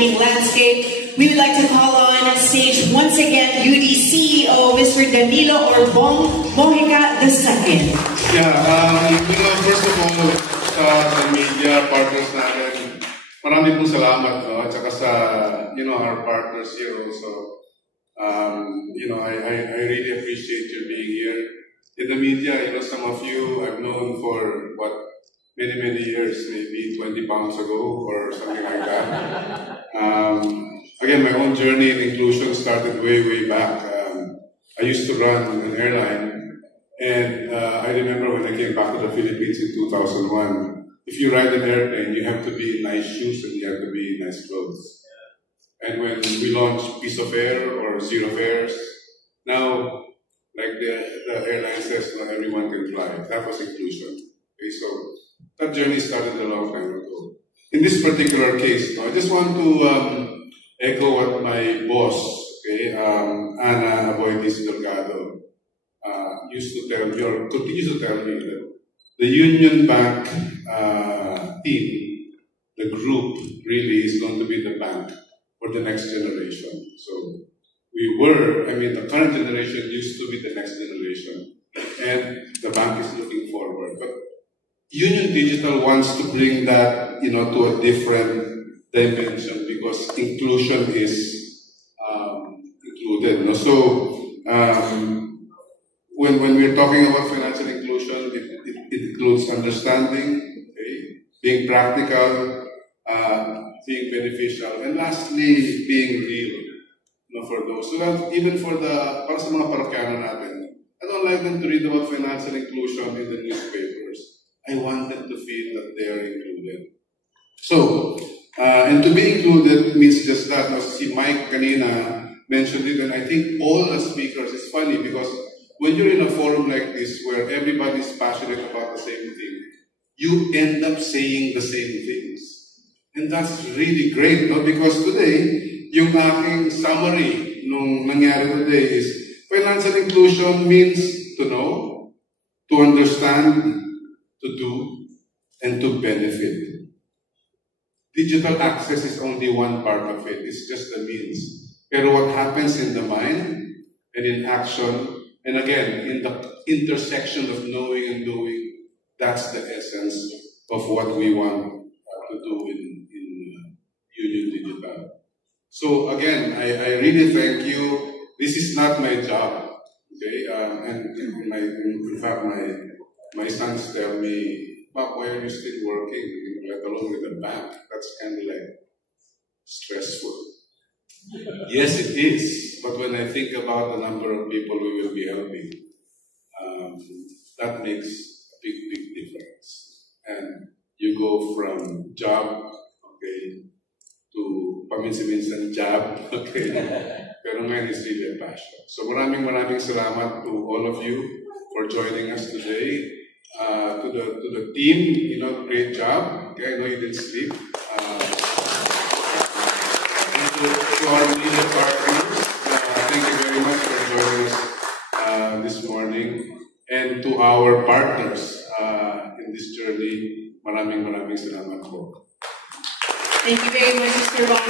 changing landscape, we would like to call on stage once again UD CEO Mr. Danilo Orbong Mojica II. Yeah, first of all, sa media partners natin, marami pong salamat, no? At saka sa, our partners here also. I really appreciate you being here. In the media, some of you I've known for, many years, maybe 20 pounds ago or something like that. Again, my own journey in inclusion started way back. I used to run an airline, and I remember when I came back to the Philippines in 2001, if you ride an airplane, you have to be in nice shoes and you have to be in nice clothes. And when we launched Piece of Air or Zero Fares, now, like the airline says, not everyone can fly. That was inclusion. Okay, so that journey started a long time ago. In this particular case, I just want to echo what my boss, Ana Aboitiz Delgado, used to tell me, or continues to tell me, that the Union Bank team, the group, really is going to be the bank for the next generation. So the current generation used to be the next generation, and the bank is looking forward. But Union Digital wants to bring that, to a different dimension because inclusion is included. No? So when we're talking about financial inclusion, it includes understanding, being practical, being beneficial, and lastly, being real. For those. So that even para sa mga parokyano natin, I don't like them to read about financial inclusion in the newspapers. I want them to feel that they are included. So, and to be included means just that. Si Mike kanina mentioned it, and I think all the speakers, it's funny because when you're in a forum like this where everybody's passionate about the same thing, you end up saying the same things. And that's really great, no? Because today, yung aking summary nung nangyari today is financial inclusion means to know, to understand, to do, and to benefit. Digital access is only one part of it. It's just the means. Pero what happens in the mind and in action, and again, in the intersection of knowing and doing, that's the essence of what we want to do in Union Digital. So again, I really thank you. This is not my job, okay? In fact, my sons tell me, "Pop, why are you still working, let alone with the bank?" That's kind of like stressful. Yes, it is. But when I think about the number of people we will be helping, that makes a big difference. And you go from job, to paminsan-minsan job, pero ngayon is really a passion. So maraming salamat to all of you for joining us today. To the team, great job. Okay, I know you didn't sleep. And to our media partners, thank you very much for joining us this morning. And to our partners in this journey, maraming salamat po. Thank you very much, Mr. Bong.